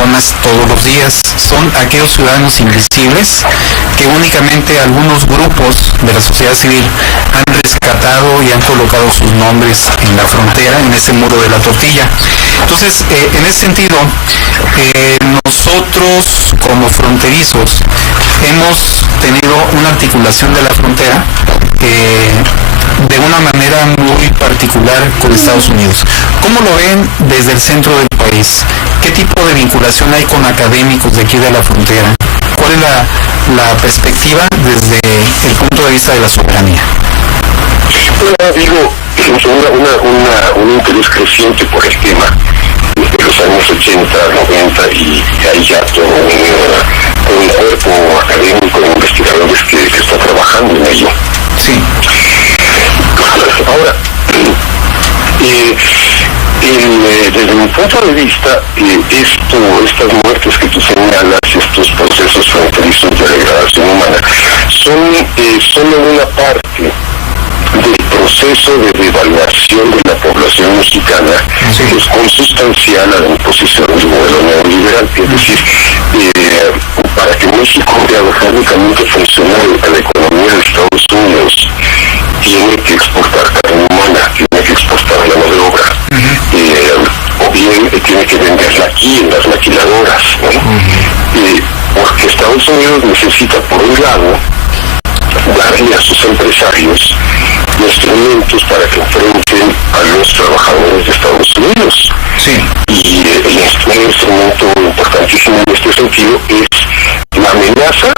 personas todos los días. Son aquellos ciudadanos invisibles que únicamente algunos grupos de la sociedad civil han rescatado y han colocado sus nombres en la frontera, en ese muro de la tortilla. Entonces, en ese sentido, nosotros como fronterizos hemos tenido una articulación de la frontera de una manera muy particular con Estados Unidos. ¿Cómo lo ven desde el centro del país? ¿Qué tipo de vinculación hay con académicos de aquí de la frontera? ¿Cuál es la perspectiva desde el punto de vista de la soberanía? Bueno, digo, un interés creciente por el tema desde los años 80, 90, y hay ya todo un cuerpo académico de investigadores que está trabajando en ello. Sí. Ahora, desde mi punto de vista, estas muertes que tú señalas, estos procesos fronterizos de degradación humana, son solo una parte del proceso de devaluación de la población mexicana, sí, que es consustancial a la imposición del modelo neoliberal. Es decir, para que México orgánicamente funcione a la economía de Estados Unidos, tiene que exportar carne humana, tiene que exportar mano de obra, o bien tiene que venderla aquí en las maquiladoras, ¿no? Porque Estados Unidos necesita, por un lado, darle a sus empresarios instrumentos para que enfrenten a los trabajadores de Estados Unidos. Sí. Y un instrumento importantísimo en este sentido es la amenaza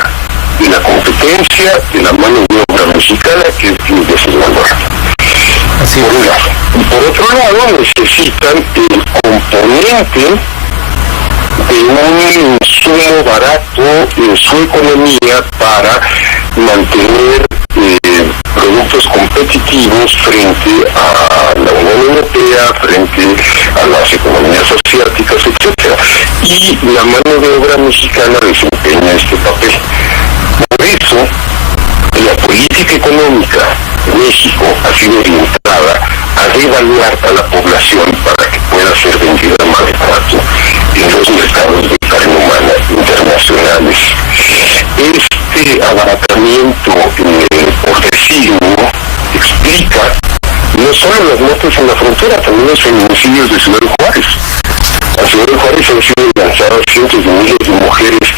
de la competencia de la mano de obra mexicana, que es desigualdad. Así por un lado. Y por otro lado, necesitan el componente de un insumo barato en su economía para mantener productos competitivos frente a la Unión Europea, frente a las economías asiáticas, etc. Y la mano de obra mexicana desempeña este papel. Por eso, la política económica de México ha sido orientada a devaluar a la población para que pueda ser vendida más barato en los mercados de carne humana internacionales. Este abaratamiento progresivo explica no solo las muertes en la frontera, también los feminicidios de Ciudad Juárez. A Ciudad Juárez han sido lanzadas cientos de miles de mujeres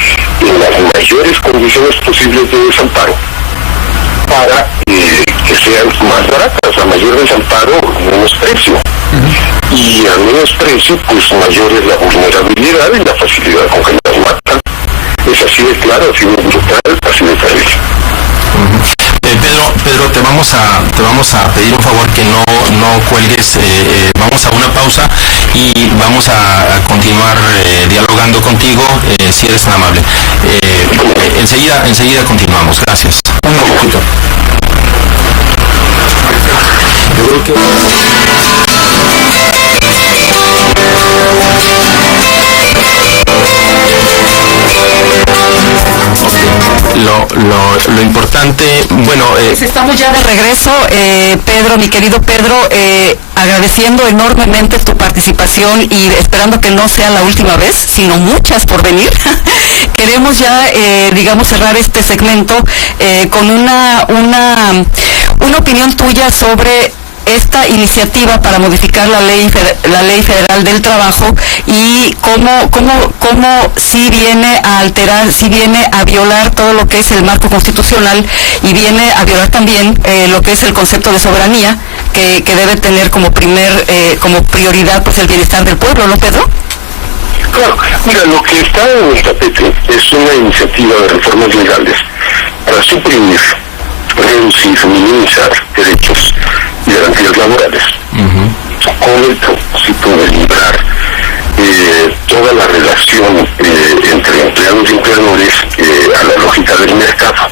en las mayores condiciones posibles de desamparo para que sean más baratas. A mayor desamparo, menos precio. Y a menos precio, pues mayor es la vulnerabilidad y la facilidad con que las matan. Es así de claro, así de brutal, así de terrible. Pedro, te vamos a pedir un favor que no cuelgues. Vamos a una pausa y vamos a continuar dialogando contigo, si eres tan amable. Enseguida continuamos. Gracias. Un poquito. Yo creo que... Lo importante, bueno... Pues estamos ya de regreso, Pedro, mi querido Pedro, agradeciendo enormemente tu participación y esperando que no sea la última vez, sino muchas por venir. Queremos ya, cerrar este segmento con una opinión tuya sobre esta iniciativa para modificar la ley federal del trabajo y cómo sí viene a alterar, sí viene a violar todo lo que es el marco constitucional y viene a violar también lo que es el concepto de soberanía que debe tener como prioridad pues el bienestar del pueblo, ¿no, Pedro? Claro, mira, lo que está en el tapete es una iniciativa de reformas legales para suprimir, reducir, minimizar derechos y garantías laborales, con el propósito de librar toda la relación entre empleados y empleadores a la lógica del mercado.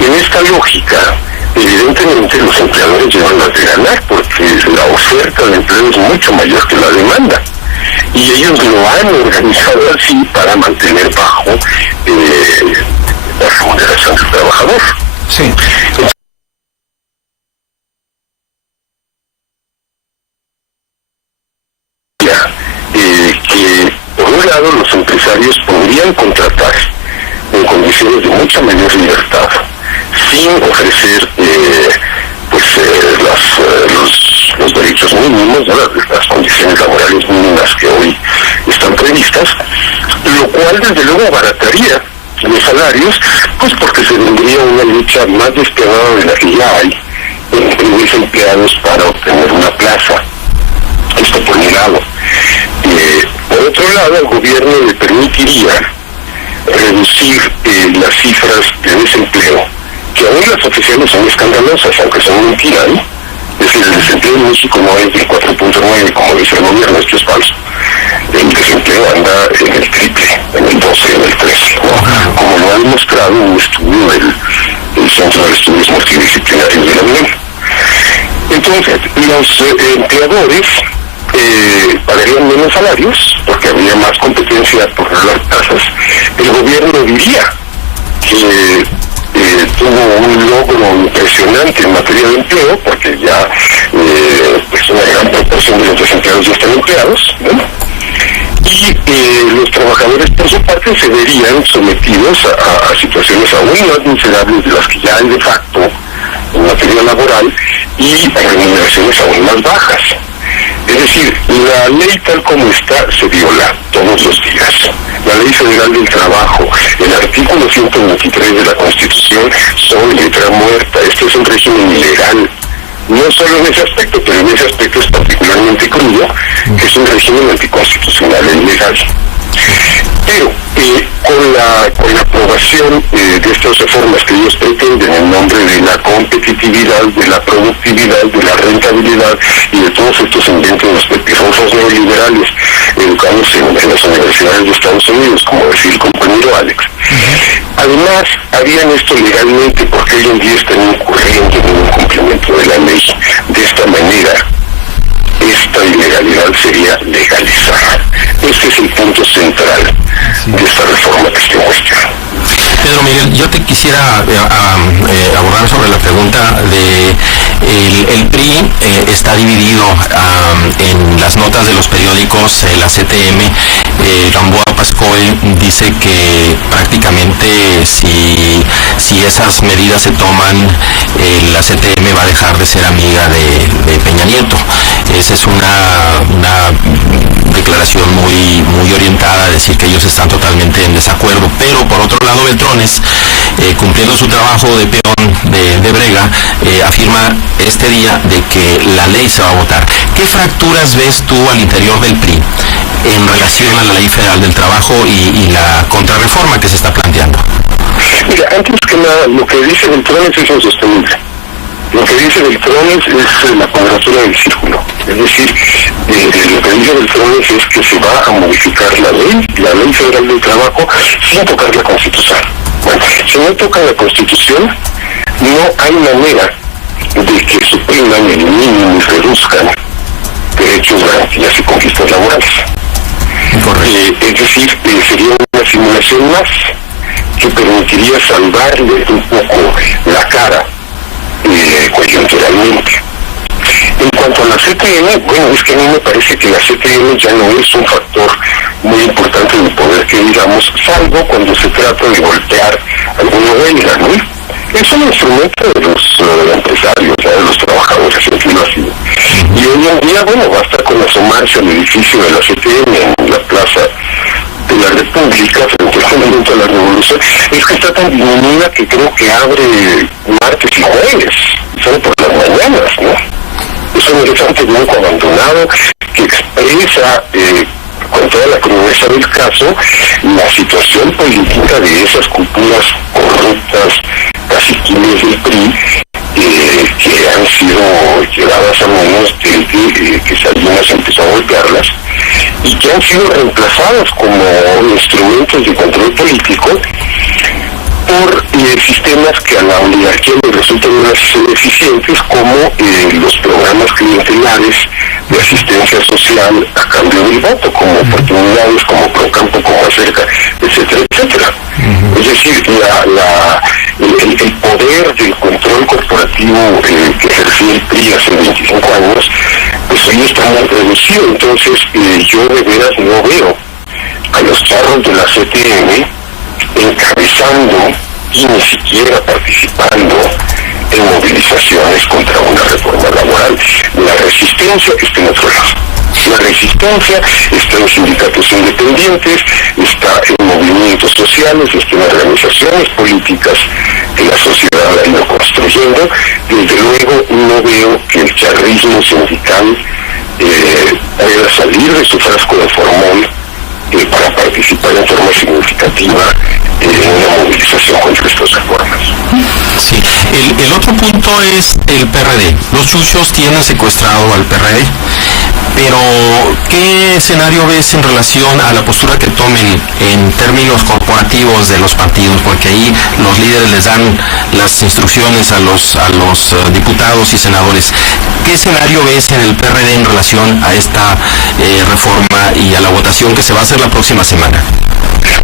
En esta lógica, evidentemente los empleadores llevan las de ganar porque la oferta de empleo es mucho mayor que la demanda. Y ellos lo han organizado así para mantener bajo la remuneración del trabajador. Sí. Que por un lado los empresarios podrían contratar en condiciones de mucha mayor libertad, sin ofrecer los derechos mínimos, ¿no? Las condiciones laborales mínimas que hoy están previstas, lo cual desde luego abarataría los salarios, pues porque se vendría una lucha más despiadada de la que ya hay entre los empleados para obtener una plaza. Esto por un lado. Por otro lado, al gobierno le permitiría reducir las cifras de desempleo, que aún las oficiales son escandalosas, aunque son mentira, ¿no? Es decir, el desempleo en México no es del 4.9, como dice el gobierno, esto es falso. El desempleo anda en el triple, en el 12, en el 13, ¿no? Como lo ha demostrado un estudio del Centro de Estudios Multidisciplinarios de la UNAM. Entonces, los empleadores pagarían menos salarios, porque habría más competencia por las tasas. El gobierno diría que tuvo un logro impresionante en materia de empleo, porque ya pues una gran proporción de los desempleados ya están empleados, ¿no? Y los trabajadores por su parte se verían sometidos a situaciones aún más miserables de las que ya hay de facto en materia laboral y a remuneraciones aún más bajas. Es decir, la ley tal como está se viola todos los días. La Ley Federal del Trabajo, el artículo 123 de la Constitución, son letra muerta. Este es un régimen ilegal. No solo en ese aspecto, pero en ese aspecto es particularmente crudo, que es un régimen anticonstitucional e ilegal. Pero con la aprobación de estas reformas que ellos pretenden en nombre de la competitividad, de la productividad, de la rentabilidad y de todos estos inventos, los pepijosos neoliberales educados en las universidades de Estados Unidos, como decía el compañero Alex. Además, harían esto legalmente porque hoy en día están incurriendo en un incumplimiento de la ley. De esta manera, esta ilegalidad sería legalizada. Este es el punto central de esta reforma que está en cuestión. Pedro Miguel, yo te quisiera abordar sobre la pregunta de el PRI está dividido en las notas de los periódicos. La CTM, Gamboa Pascoe dice que prácticamente si esas medidas se toman, la CTM va a dejar de ser amiga de Peña Nieto. Esa es una declaración muy orientada a decir que ellos están totalmente en desacuerdo, pero por otro lado Beltrones, cumpliendo su trabajo de peón de brega, afirma este día de que la ley se va a votar. ¿Qué fracturas ves tú al interior del PRI en relación a la Ley Federal del Trabajo y la contrarreforma que se está planteando? Mira, antes que nada, lo que dice Beltrones es insostenible. Lo que dice Beltrones es la cuadratura del círculo. Es decir, lo que dice Beltrones es que se va a modificar la Ley Federal del Trabajo, sin tocar la Constitución. Bueno, si no toca la Constitución, no hay manera de que supriman, eliminen y reduzcan derechos, garantías y conquistas laborales. Es decir, sería una simulación más que permitiría salvarle un poco la cara coyunturalmente. En cuanto a la CTM, bueno, es que a mí me parece que la CTM ya no es un factor muy importante del poder que digamos, salvo cuando se trata de golpear alguna huelga, ¿no? Es un instrumento de los empresarios, de los trabajadores, siempre lo ha sido. Y hoy en día, bueno, basta con asomarse al edificio de la CTM en la plaza de la República frente al Monumento a la Revolución. Es que está tan disminuida que creo que abre martes y jueves, solo por las mañanas, ¿no? Es un elefante blanco abandonado que expresa con toda la crudeza del caso la situación política de esas cúpulas corruptas, caciquiles del PRI, que han sido llevadas a manos desde que Salinas empezó a golpearlas y que han sido reemplazadas como instrumentos de control político por sistemas que a la oligarquía le resultan más eficientes, como los programas clientelares de asistencia social a cambio del voto, como oportunidades, como Procampo, como Acerca, etcétera, etcétera. Es decir, el poder del control corporativo que ejerció el PRI hace 25 años, pues hoy está muy reducido. Entonces yo de veras no veo a los charros de la CTM encabezando y ni siquiera participando en movilizaciones contra una reforma laboral. La resistencia está en otro lado. La resistencia está en sindicatos independientes, está en movimientos sociales, está en organizaciones políticas que la sociedad ha ido construyendo. Desde luego no veo que el charrismo sindical pueda salir de su frasco de formol para participar en forma significativa en una movilización contra estas reformas. Sí, el otro punto es el PRD. Los chuchos tienen secuestrado al PRD, pero ¿qué escenario ves en relación a la postura que tomen en términos corporativos de los partidos? Porque ahí los líderes les dan las instrucciones a los diputados y senadores. ¿Qué escenario ves en el PRD en relación a esta reforma y a la votación que se va a hacer la próxima semana?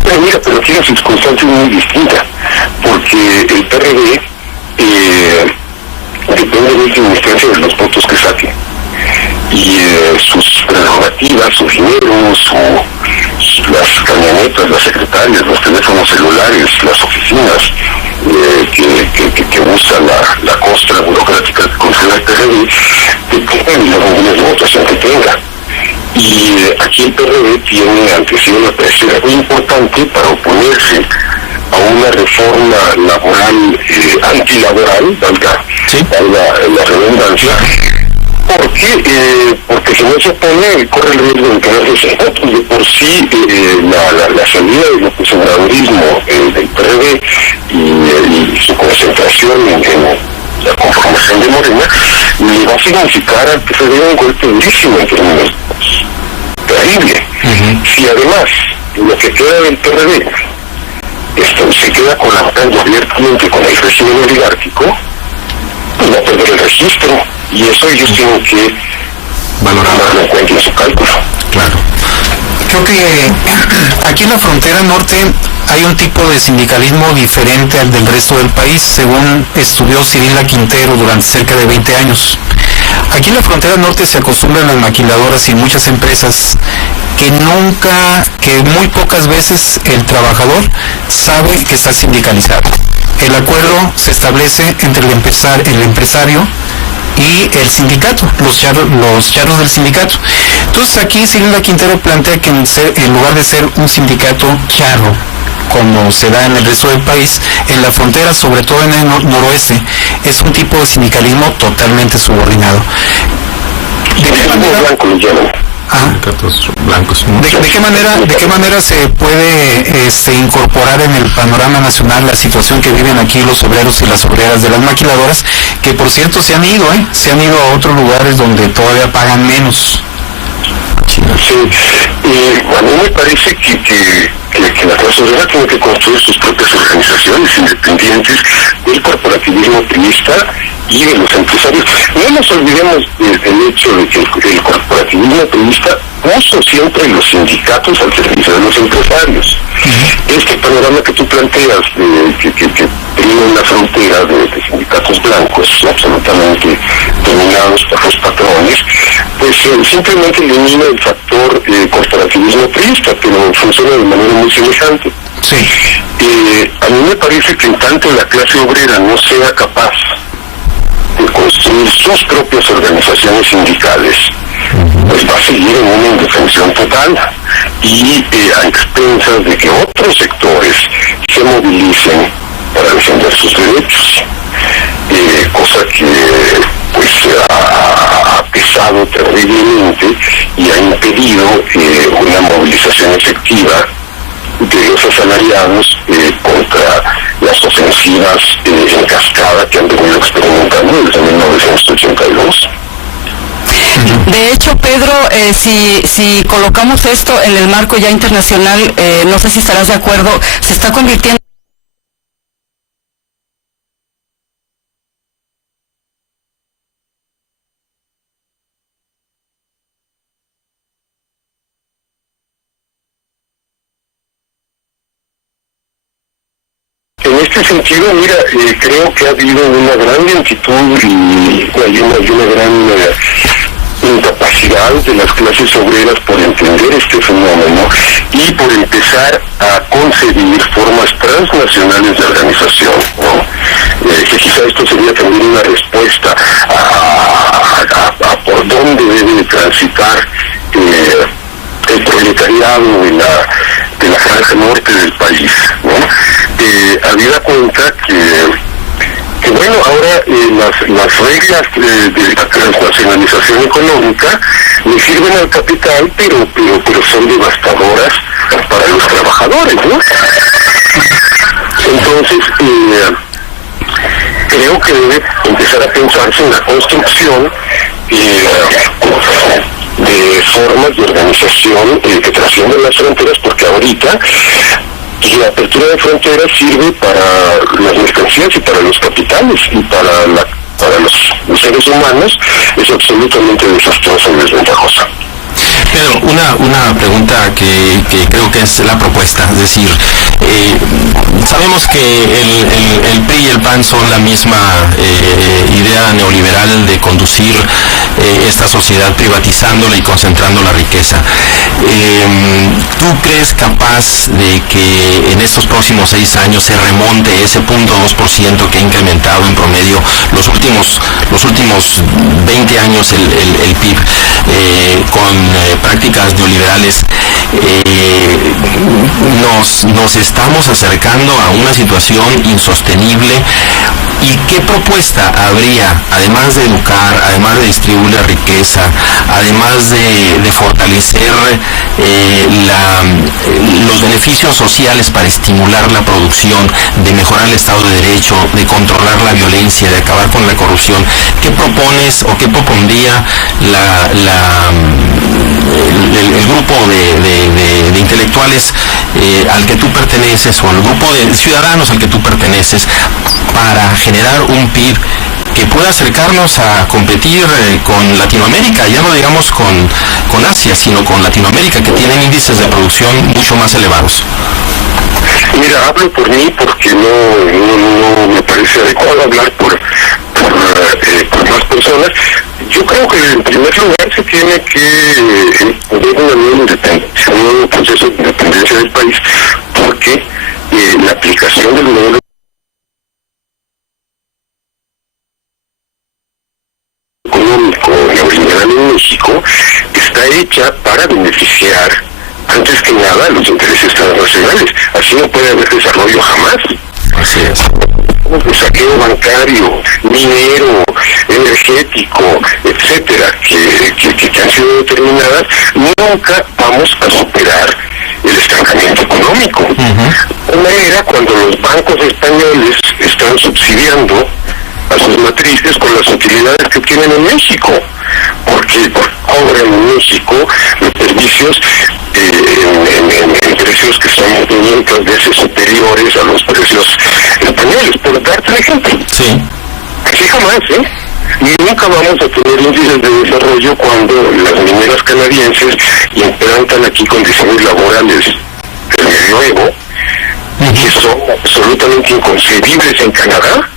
Pero aquí la circunstancia es muy distinta, porque el PRD depende de última instancia de los votos que saque. Y sus prerrogativas, su dinero, las camionetas, las secretarias, los teléfonos celulares, las oficinas que usa la costra burocrática que controla el PRD, dependen de los niveles de votación que tenga. Y aquí el PRD tiene ante sí una presión muy importante para oponerse a una reforma laboral, antilaboral, valga la redundancia, porque si no se opone, corre el riesgo de quedarse votos. De por sí, la salida del oposicionalismo del PRD y su concentración en la conformación de Morena le va a significar al PRD un golpe durísimo en términos terrible. Si además lo que queda del PRD se queda colaborando abiertamente con el régimen oligárquico, pues va a perder el registro, y eso ellos tienen que valorarlo en cuenta en su cálculo. Claro. Creo que aquí en la frontera norte hay un tipo de sindicalismo diferente al del resto del país, según estudió Cirila Quintero durante cerca de 20 años. Aquí en la frontera norte se acostumbran las maquiladoras y muchas empresas que muy pocas veces el trabajador sabe que está sindicalizado. El acuerdo se establece entre el empresario y el sindicato, los charros del sindicato. Entonces aquí Cirila Quintero plantea que en lugar de ser un sindicato charro, como se da en el resto del país, en la frontera, sobre todo en el noroeste, es un tipo de sindicalismo totalmente subordinado. ¿De qué manera? ¿De qué manera se puede incorporar en el panorama nacional la situación que viven aquí los obreros y las obreras de las maquiladoras, que por cierto se han ido a otros lugares donde todavía pagan menos? Sí, a mí me parece que la clase obrera tiene que construir sus propias organizaciones independientes del corporativismo priista y de los empresarios. No nos olvidemos del hecho de que el corporativismo priista puso siempre los sindicatos al servicio de los empresarios. Este panorama que tú planteas, que tiene una frontera de sindicatos blancos absolutamente dominados por los patrones, pues simplemente elimina el factor corporativismo priista, pero funciona de manera muy semejante. Sí. A mí me parece que en tanto la clase obrera no sea capaz de construir sus propias organizaciones sindicales, pues va a seguir en una indefensión total y a expensas de que otros sectores se movilicen para defender sus derechos, cosa que pues ha pesado terriblemente y ha impedido una movilización efectiva de los asalariados contra las ofensivas en cascada que han venido experimentando desde 1982. De hecho, Pedro, si colocamos esto en el marco ya internacional, no sé si estarás de acuerdo, se está convirtiendo En este sentido, mira, creo que ha habido una gran lentitud y hay una gran incapacidad de las clases obreras por entender este fenómeno y por empezar a concebir formas transnacionales de organización, ¿no? Que quizá esto sería también una respuesta a por dónde debe transitar el proletariado de la franja norte del país, ¿no? Habida cuenta que bueno, ahora las reglas de la transnacionalización económica le sirven al capital, pero son devastadoras para los trabajadores, ¿no? Entonces, creo que debe empezar a pensarse en la construcción de formas de organización que trascienden las fronteras, porque ahorita la apertura de fronteras sirve para las mercancías y para los capitales, y para los seres humanos es absolutamente desastrosa y desventajosa. Pedro, una pregunta que creo que es la propuesta, es decir, sabemos que el PRI y el PAN son la misma idea neoliberal de conducir esta sociedad privatizándola y concentrando la riqueza. ¿Tú crees capaz de que en estos próximos 6 años se remonte ese 0.2% que ha incrementado en promedio los últimos 20 años el PIB con prácticas neoliberales? Nos estamos acercando a una situación insostenible. ¿Y qué propuesta habría, además de educar, además de distribuir la riqueza, además de fortalecer los beneficios sociales para estimular la producción, de mejorar el Estado de Derecho, de controlar la violencia, de acabar con la corrupción? ¿Qué propones o qué propondría el grupo de intelectuales al que tú perteneces, o el grupo de ciudadanos al que tú perteneces, para generar un PIB que pueda acercarnos a competir con Latinoamérica, ya no digamos con Asia, sino con Latinoamérica, que tienen índices de producción mucho más elevados? Mira, hablo por mí porque no me parece adecuado hablar por más personas. Yo creo que en primer lugar se tiene que ver una nueva independencia, un nuevo proceso de independencia del país, porque la aplicación del modelo económico neoliberal en México está hecha para beneficiar, antes que nada, los intereses transnacionales. Así no puede haber desarrollo jamás. Así es. El saqueo bancario, minero, energético, etcétera, que han sido determinadas, nunca vamos a superar el estancamiento económico. De manera, cuando los bancos españoles están subsidiando a sus matrices con las utilidades que tienen en México, porque cobran en México los servicios en precios que son 500 veces superiores a los precios españoles, por darte un ejemplo. Sí. Así jamás, Y nunca vamos a tener índices de desarrollo cuando las mineras canadienses implantan aquí condiciones laborales del medioevo que son absolutamente inconcebibles en Canadá.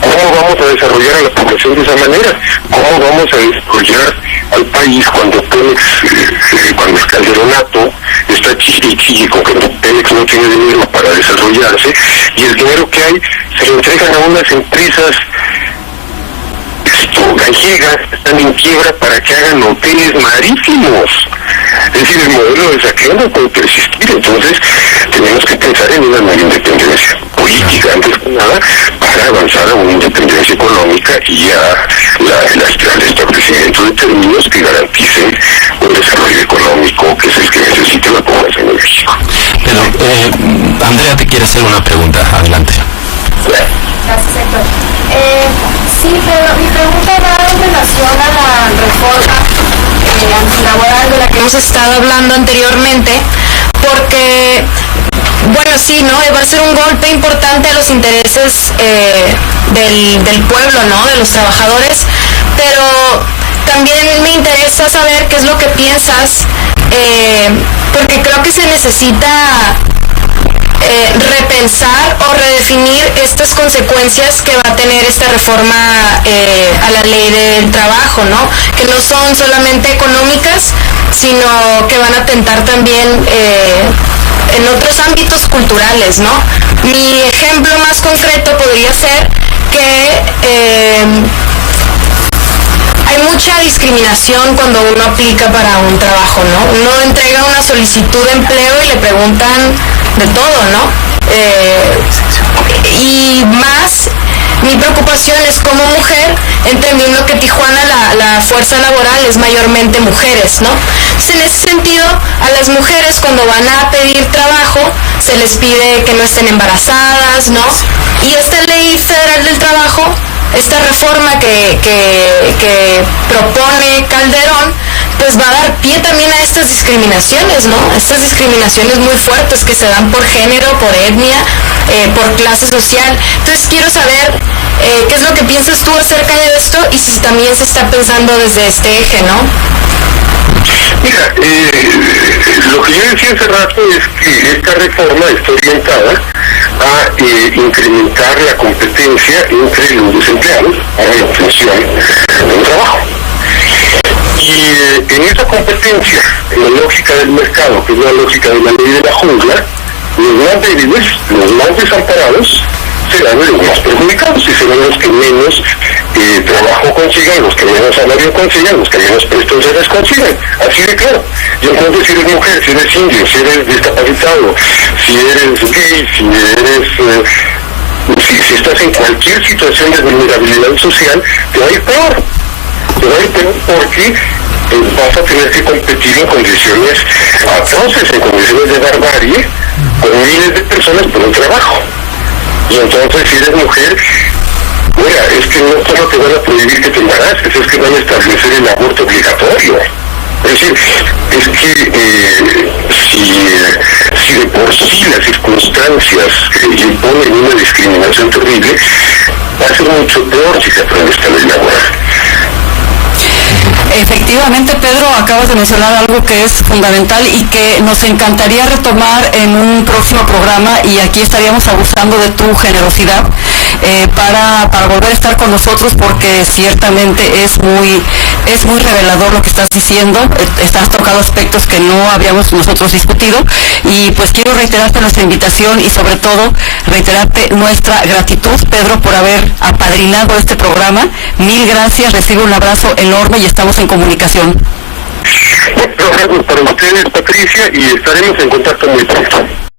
¿Cómo vamos a desarrollar a la población de esa manera? ¿Cómo vamos a desarrollar al país cuando Pemex, cuando el Calderonato está chiqui, con que Pemex no tiene dinero para desarrollarse, y el dinero que hay se lo entregan a unas empresas gallegas que están en quiebra para que hagan hoteles marítimos? Es decir, el modelo de saqueo no puede persistir. Entonces tenemos que pensar en una nueva independencia política, antes que nada, para avanzar a una independencia económica y al establecimiento de términos que garanticen un desarrollo económico que es el que necesita la población de México. Pero Andrea te quiere hacer una pregunta. Adelante. Gracias, Héctor. Sí, pero mi pregunta va en relación a la reforma antilaboral de la que hemos estado hablando anteriormente, porque, bueno, sí, ¿no? Va a ser un golpe importante a los intereses del pueblo, ¿no? De los trabajadores, pero también me interesa saber qué es lo que piensas, porque creo que se necesita repensar o redefinir estas consecuencias que va a tener esta reforma a la ley del trabajo, ¿no? Que no son solamente económicas, sino que van a atentar también en otros ámbitos culturales, ¿no? Mi ejemplo más concreto podría ser que hay mucha discriminación cuando uno aplica para un trabajo, ¿no? Uno entrega una solicitud de empleo y le preguntan de todo, ¿no? Y más, mi preocupación es como mujer, entendiendo que Tijuana la fuerza laboral es mayormente mujeres, ¿no? Entonces, en ese sentido, a las mujeres cuando van a pedir trabajo, se les pide que no estén embarazadas, ¿no? Y esta ley federal del trabajo, esta reforma que propone Calderón, pues va a dar pie también a estas discriminaciones, ¿no? Estas discriminaciones muy fuertes que se dan por género, por etnia, por clase social. Entonces quiero saber qué es lo que piensas tú acerca de esto y si también se está pensando desde este eje, ¿no? Mira, lo que yo decía hace rato es que esta reforma está orientada a incrementar la competencia entre los desempleados para la obtención de un trabajo. Y en esa competencia, en la lógica del mercado, que es la lógica de la ley de la jungla, los más débiles, los más desamparados, serán los más perjudicados y serán los que menos trabajo consigan, los que menos salario consigan, los que menos prestaciones consigan. Así de claro. Y entonces si eres mujer, si eres indio, si eres discapacitado, si eres gay, si eres... si estás en cualquier situación de vulnerabilidad social, te va a ir peor. Te va a ir peor porque vas a tener que competir en condiciones atroces, en condiciones de barbarie, con miles de personas por un trabajo. Y entonces si eres mujer, mira, es que no solo te van a prohibir que te embaraces, es que van a establecer el aborto obligatorio. Es decir, es que si de por sí las circunstancias imponen una discriminación terrible, va a ser mucho peor si se aprueba esta ley laboral. Efectivamente, Pedro, acabas de mencionar algo que es fundamental y que nos encantaría retomar en un próximo programa, y aquí estaríamos abusando de tu generosidad para volver a estar con nosotros, porque ciertamente es muy revelador lo que estás diciendo. Estás tocando aspectos que no habíamos nosotros discutido, y pues quiero reiterarte nuestra invitación y sobre todo reiterarte nuestra gratitud, Pedro, por haber apadrinado este programa. Mil gracias, recibe un abrazo enorme y estamos en comunicación. Gracias para ustedes, Patricia, y estaremos en contacto muy pronto.